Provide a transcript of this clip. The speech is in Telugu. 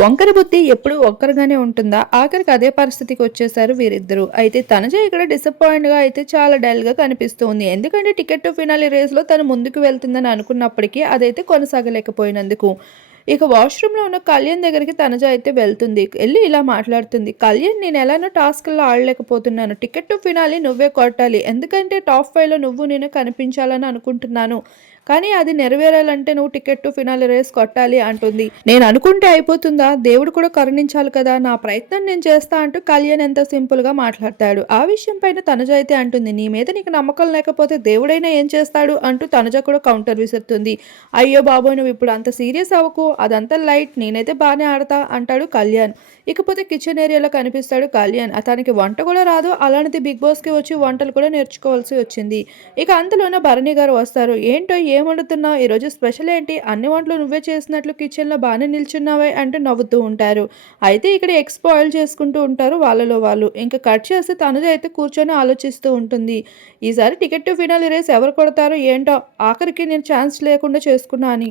వంకర బుద్ధి ఎప్పుడు ఒక్కరుగానే ఉంటుందా? ఆఖరికి అదే పరిస్థితికి వచ్చేసారు వీరిద్దరు. అయితే తనజ ఇక్కడ డిసప్పాయింట్గా అయితే చాలా డల్గా కనిపిస్తుంది. ఎందుకంటే టికెట్ టు ఫినాలి రేస్లో తను ముందుకు వెళ్తుందని అనుకున్నప్పటికీ అదైతే కొనసాగలేకపోయినందుకు. ఇక వాష్రూమ్లో ఉన్న కళ్యాణ్ దగ్గరికి తనజ అయితే వెళ్తుంది. వెళ్ళి ఇలా మాట్లాడుతుంది. కళ్యాణ్ నేను ఎలానో టాస్క్లో ఆడలేకపోతున్నాను. టికెట్ టు ఫినాలి నువ్వే కొట్టాలి. ఎందుకంటే టాప్ ఫైవ్లో నువ్వు నేను కనిపించాలని అనుకుంటున్నాను. కానీ అది నెరవేరాలంటే నువ్వు టికెట్ టు ఫినాలి రేస్ కొట్టాలి అంటుంది. నేను అనుకుంటే అయిపోతుందా? దేవుడు కూడా కరుణించాలి కదా? నా ప్రయత్నం నేను చేస్తా అంటూ కళ్యాణ్ ఎంత సింపుల్గా మాట్లాడతాడు. ఆ విషయం పైన తనుజ అయితే అంటుంది. నీ మీద నీకు నమ్మకం లేకపోతే దేవుడైనా ఏం చేస్తాడు? అంటూ తనుజ కూడా కౌంటర్ విసురుతుంది. అయ్యో బాబోయ్ నువ్వు ఇప్పుడు అంత సీరియస్ అవ్వకు. అదంతా లైట్ నేనైతే బాగానే ఆడతా అంటాడు కళ్యాణ్. ఇకపోతే కిచెన్ ఏరియాలో కనిపిస్తాడు కళ్యాణ్. అతనికి వంట కూడా రాదు అలాంటిది బిగ్ బాస్కి వచ్చి వంటలు కూడా నేర్చుకోవాల్సి వచ్చింది. ఇక అంతలోనే భరణి గారు వస్తారు. ఏంటో ఏం వండుతున్నావు ఈరోజు స్పెషల్ ఏంటి? అన్ని వంటలు నువ్వే చేసినట్లు కిచెన్లో బాగానే నిల్చున్నావే అంటూ నవ్వుతూ ఉంటారు. అయితే ఇక్కడ ఎగ్స్ బాయిల్ చేసుకుంటూ ఉంటారు వాళ్ళలో వాళ్ళు. ఇంకా కట్ చేసి తనుజ అయితే కూర్చొని ఆలోచిస్తూ ఉంటుంది. ఈసారి టికెట్ టు ఫినాలి రేస్ ఎవరు కొడతారో ఏంటో ఆఖరికి నేను ఛాన్స్ లేకుండా చేసుకున్నా అని.